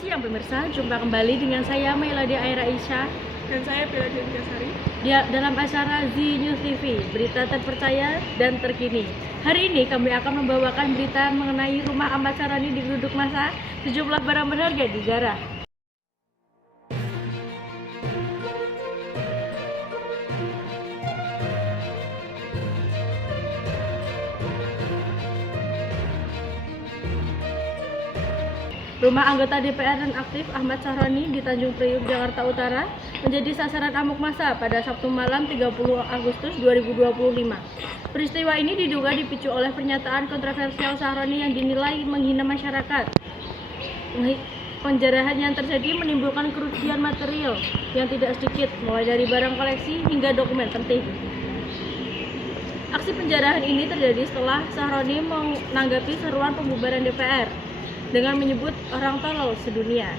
Selamat siang pemirsa, jumpa kembali dengan saya Melody Aira Isha Dan saya Bella Dintiasari dalam acara Z News TV, berita terpercaya dan terkini. Hari ini kami akan membawakan berita mengenai rumah Ahmad Saroni digeruduk massa, sejumlah barang berharga dijarah. Rumah anggota DPR dan aktif Ahmad Saroni di Tanjung Priuk, Jakarta Utara menjadi sasaran amuk massa pada Sabtu malam 30 Agustus 2025. Peristiwa ini diduga dipicu oleh pernyataan kontroversial Saroni yang dinilai menghina masyarakat. Penjarahan yang terjadi menimbulkan kerugian material yang tidak sedikit, mulai dari barang koleksi hingga dokumen penting. Aksi penjarahan ini terjadi setelah Saroni menanggapi seruan pembubaran DPR dengan menyebut orang tolol sedunia.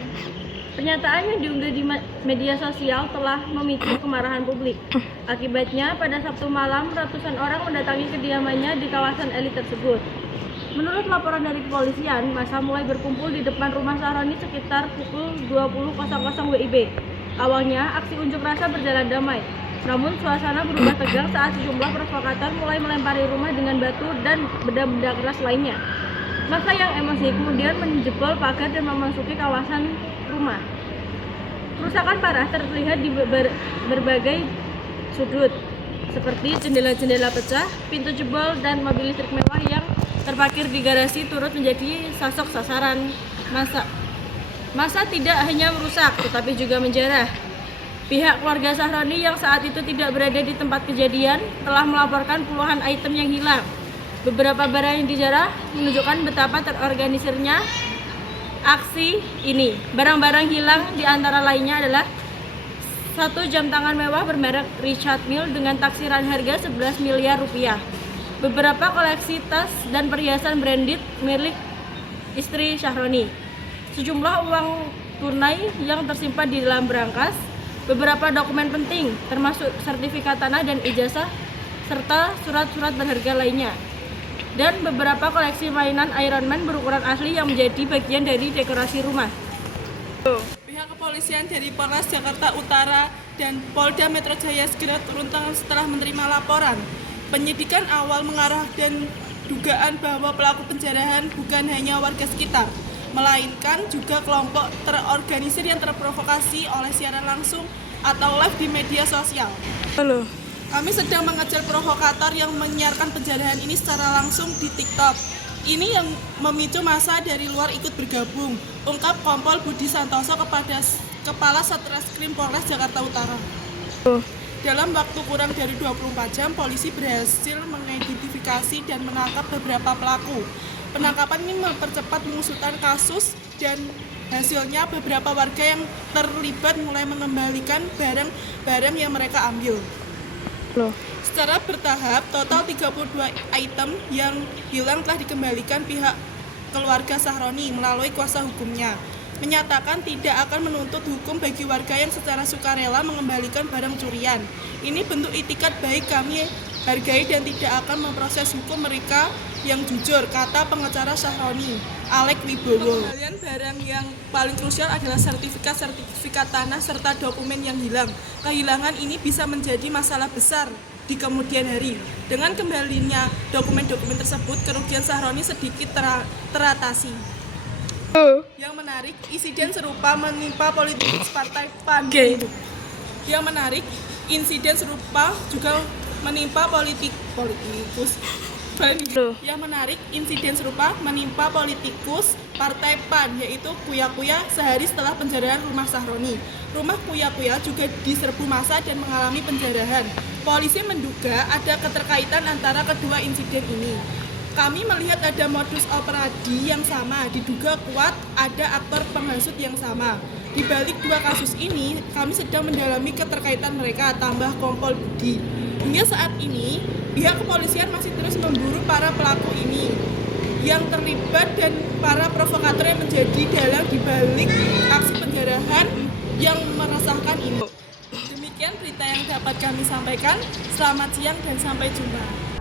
Pernyataan yang diunggah di media sosial telah memicu kemarahan publik. Akibatnya, pada Sabtu malam, ratusan orang mendatangi kediamannya di kawasan elit tersebut. Menurut laporan dari kepolisian, massa mulai berkumpul di depan rumah Saroni sekitar pukul 20.00 WIB. Awalnya, aksi unjuk rasa berjalan damai. Namun, suasana berubah tegang saat sejumlah provokator mulai melempari rumah dengan batu dan benda-benda keras lainnya. Massa yang emosi kemudian menjebol pagar dan memasuki kawasan rumah. Kerusakan parah terlihat di berbagai sudut, seperti jendela-jendela pecah, pintu jebol, dan mobil listrik mewah yang terparkir di garasi turut menjadi sosok sasaran massa. Massa tidak hanya merusak, tetapi juga menjarah. Pihak keluarga Saroni yang saat itu tidak berada di tempat kejadian telah melaporkan puluhan item yang hilang. Beberapa barang yang dijarah menunjukkan betapa terorganisirnya aksi ini. Barang-barang hilang di antara lainnya adalah satu jam tangan mewah bermerek Richard Mille dengan taksiran harga 11 miliar rupiah. Beberapa koleksi tas dan perhiasan branded milik istri Saroni. Sejumlah uang tunai yang tersimpan di dalam berangkas, beberapa dokumen penting termasuk sertifikat tanah dan ijazah serta surat-surat berharga lainnya, dan beberapa koleksi mainan Iron Man berukuran asli yang menjadi bagian dari dekorasi rumah. Pihak kepolisian dari Polres Jakarta Utara dan Polda Metro Jaya segera turun tangan setelah menerima laporan. Penyidikan awal mengarah dan dugaan bahwa pelaku penjarahan bukan hanya warga sekitar, melainkan juga kelompok terorganisir yang terprovokasi oleh siaran langsung atau live di media sosial. Halo. Kami sedang mengejar provokator yang menyiarkan penjarahan ini secara langsung di TikTok. Ini yang memicu massa dari luar ikut bergabung, ungkap Kompol Budi Santoso kepada Kepala Satreskrim Polres Jakarta Utara. Dalam waktu kurang dari 24 jam, polisi berhasil mengidentifikasi dan menangkap beberapa pelaku. Penangkapan ini mempercepat pengusutan kasus dan hasilnya beberapa warga yang terlibat mulai mengembalikan barang-barang yang mereka ambil. Secara bertahap, total 32 item yang hilang telah dikembalikan pihak keluarga Saroni melalui kuasa hukumnya, menyatakan tidak akan menuntut hukum bagi warga yang secara sukarela mengembalikan barang curian. Ini bentuk itikat baik kami hargai dan tidak akan memproses hukum mereka yang jujur, kata pengacara Saroni, Alek Wibowo. Pengembalian barang yang paling krusial adalah sertifikat tanah serta dokumen yang hilang. Kehilangan ini bisa menjadi masalah besar di kemudian hari. Dengan kembalinya dokumen-dokumen tersebut, kerugian Saroni sedikit teratasi. Yang menarik, insiden serupa menimpa politikus Partai PAN. Yang menarik, insiden serupa juga menimpa politikus. Yang menarik, insiden serupa menimpa politikus Partai PAN, yaitu Kuya Kuya, sehari setelah penjarahan rumah Saroni. Rumah Kuya Kuya juga diserbu massa dan mengalami penjarahan. Polisi menduga ada keterkaitan antara kedua insiden ini. Kami melihat ada modus operandi yang sama, diduga kuat ada aktor penghasut yang sama. Di balik dua kasus ini, kami sedang mendalami keterkaitan mereka, tambah Kompol Budi. Hingga saat ini, pihak kepolisian masih terus memburu para pelaku ini yang terlibat dan para provokator yang menjadi dalang di balik aksi penjarahan yang meresahkan ini. Demikian berita yang dapat kami sampaikan. Selamat siang dan sampai jumpa.